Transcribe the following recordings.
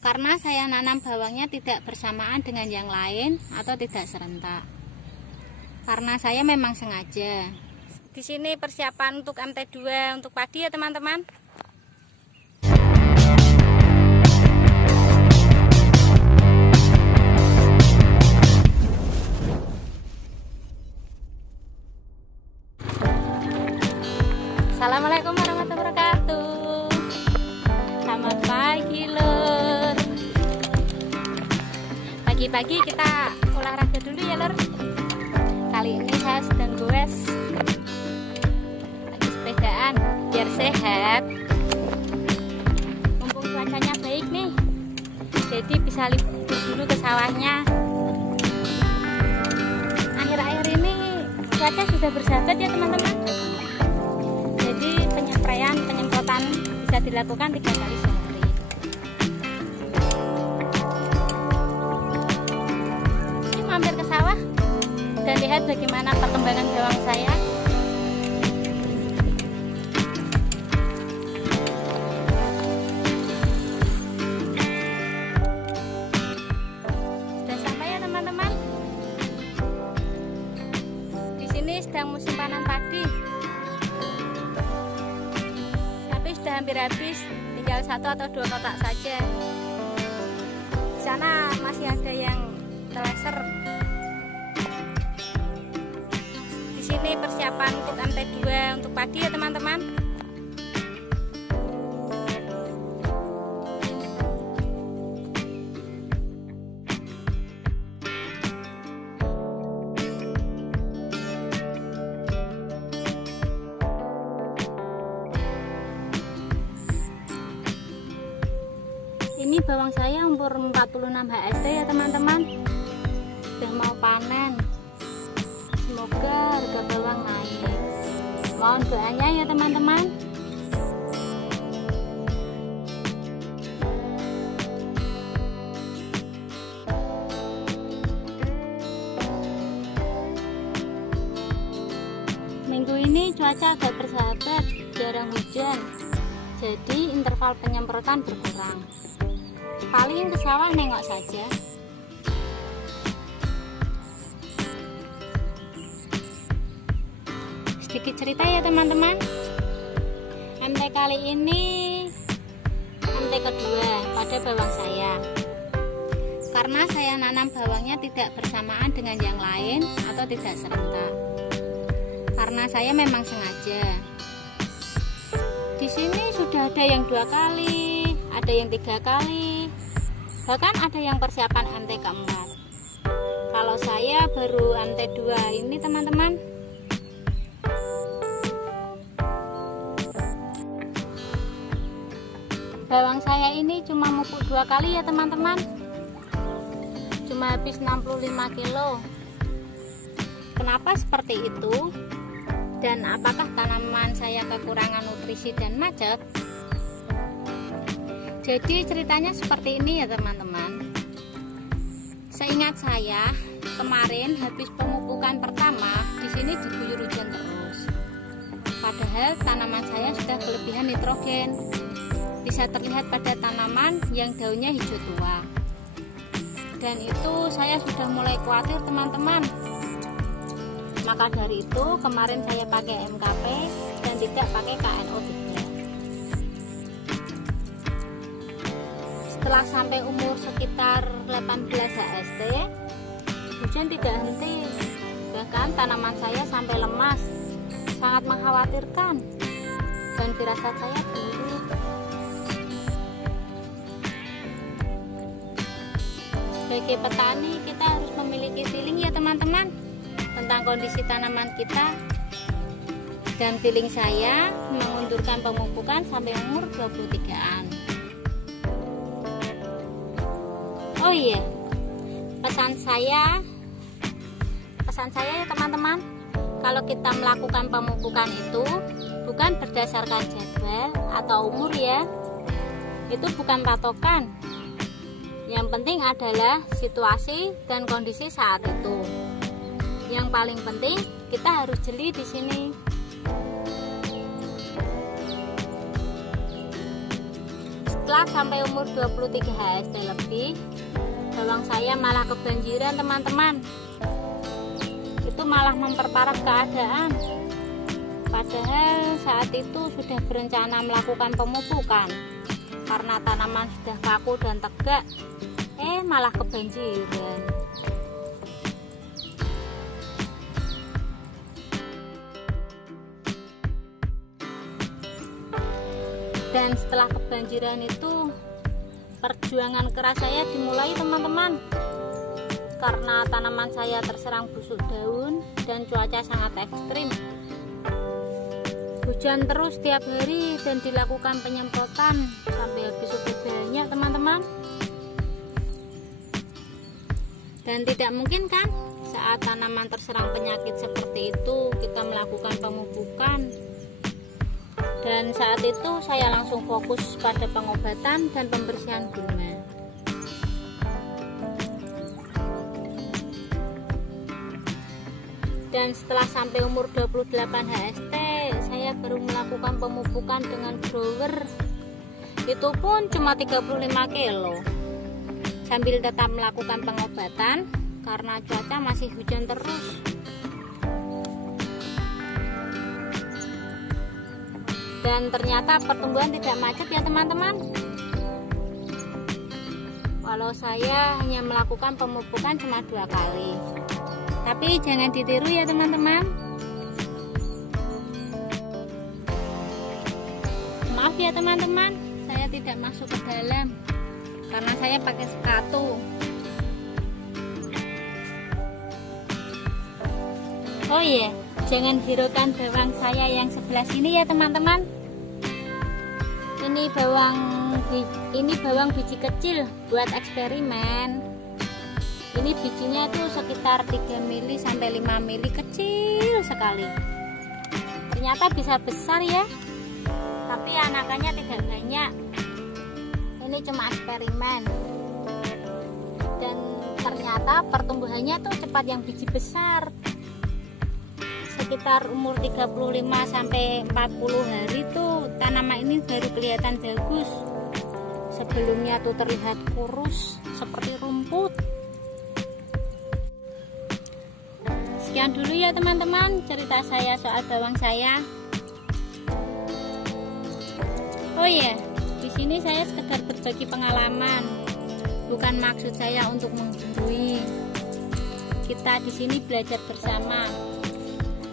Karena saya nanam bawangnya tidak bersamaan dengan yang lain atau tidak serentak. Karena saya memang sengaja. Di sini persiapan untuk MT2 untuk padi ya teman-teman. Assalamualaikum warahmatullahi wabarakatuh. Selamat pagi lur. Pagi-pagi kita olahraga dulu ya lur. Kali ini saya sedang goes, lagi sepedaan biar sehat. Mumpung cuacanya baik nih, jadi bisa libur dulu ke sawahnya. Akhir-akhir ini cuaca sudah bersahabat ya teman-teman. Jadi penyemprotan bisa dilakukan 3 kali sehari. Ini mampir ke sawah dan lihat bagaimana perkembangan bawang saya. Sudah sampai ya teman-teman. Di sini sedang musim panen padi. Sudah hampir habis, tinggal 1 atau 2 kotak saja. Di sana masih ada yang teleser. Di sini persiapan untuk MT2 untuk padi ya teman-teman. Ini bawang saya umur 46 HST ya teman-teman. Sudah mau panen. Semoga harga bawang naik. Mohon doanya ya teman-teman. Minggu ini cuaca agak bersahabat, jarang hujan. Jadi interval penyemprotan berkurang. Paling ke sawah nengok saja. Sedikit cerita ya teman-teman. MT kali ini MT kedua pada bawang saya. Karena saya nanam bawangnya tidak bersamaan dengan yang lain atau tidak serentak. Karena saya memang sengaja. Di sini sudah ada yang 2 kali, ada yang 3 kali. Bahkan ada yang persiapan MT keempat. Kalau saya baru MT2 ini teman-teman. Bawang saya ini cuma mupuk 2 kali ya teman-teman. Cuma habis 65 kilo. Kenapa seperti itu? Dan apakah tanaman saya kekurangan nutrisi dan macet? Jadi ceritanya seperti ini ya teman-teman. Seingat saya kemarin habis pemupukan pertama di sini diguyur hujan terus. Padahal tanaman saya sudah kelebihan nitrogen. Bisa terlihat pada tanaman yang daunnya hijau tua. Dan itu saya sudah mulai khawatir teman-teman. Maka dari itu kemarin saya pakai MKP dan tidak pakai KNO3. Setelah sampai umur sekitar 18 HST, hujan tidak henti. Bahkan tanaman saya sampai lemas. Sangat mengkhawatirkan. Dan firasat saya buruk. Sebagai petani kita harus memiliki feeling ya teman-teman tentang kondisi tanaman kita. Dan feeling saya mengundurkan pemupukan sampai umur 23-an. Oh iya, pesan saya ya teman-teman, kalau kita melakukan pemupukan itu bukan berdasarkan jadwal atau umur ya. Itu bukan patokan. Yang penting adalah situasi dan kondisi saat itu. Yang paling penting kita harus jeli di sini. setelah sampai umur 23 HST lebih, bawang saya malah kebanjiran teman-teman. Itu malah memperparah keadaan. Padahal saat itu sudah berencana melakukan pemupukan. Karena tanaman sudah kaku dan tegak, malah kebanjiran. Dan setelah kebanjiran itu, perjuangan keras saya dimulai teman-teman. Karena tanaman saya terserang busuk daun dan cuaca sangat ekstrim. Hujan terus tiap hari dan dilakukan penyemprotan sampai habis ubi banyak teman-teman. Dan tidak mungkin kan saat tanaman terserang penyakit seperti itu kita melakukan pemupukan. Dan saat itu saya langsung fokus pada pengobatan dan pembersihan bunga. Dan setelah sampai umur 28 HST, saya baru melakukan pemupukan dengan grower. Itu pun cuma 35 kilo. Sambil tetap melakukan pengobatan karena cuaca masih hujan terus. Dan ternyata pertumbuhan tidak macet ya teman-teman. Walau saya hanya melakukan pemupukan cuma 2 kali, tapi jangan ditiru ya teman-teman. Maaf ya teman-teman, saya tidak masuk ke dalam karena saya pakai sepatu. Oh iya, jangan hiraukan bawang saya yang sebelah sini ya teman-teman. Ini bawang biji kecil buat eksperimen. Ini bijinya itu sekitar 3 mili sampai 5 mili, kecil sekali. Ternyata bisa besar ya. Tapi anakannya tidak banyak. Ini cuma eksperimen. Dan ternyata pertumbuhannya tuh cepat yang biji besar. Sekitar umur 35 sampai 40 hari tuh tanaman ini baru kelihatan bagus. Sebelumnya tuh terlihat kurus seperti rumput. Sekian dulu ya teman-teman cerita saya soal bawang saya. Oh iya, di sini saya sekedar berbagi pengalaman. Bukan maksud saya untuk menggurui. Kita di sini belajar bersama.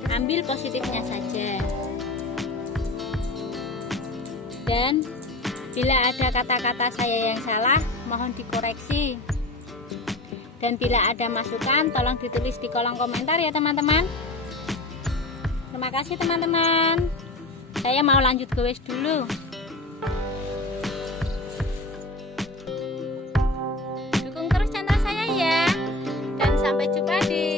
Ambil positifnya saja. Dan bila ada kata-kata saya yang salah, mohon dikoreksi. Dan bila ada masukan, tolong ditulis di kolom komentar ya teman-teman. Terima kasih teman-teman. Saya mau lanjut gowes dulu. Dukung terus channel saya ya. Dan sampai jumpa di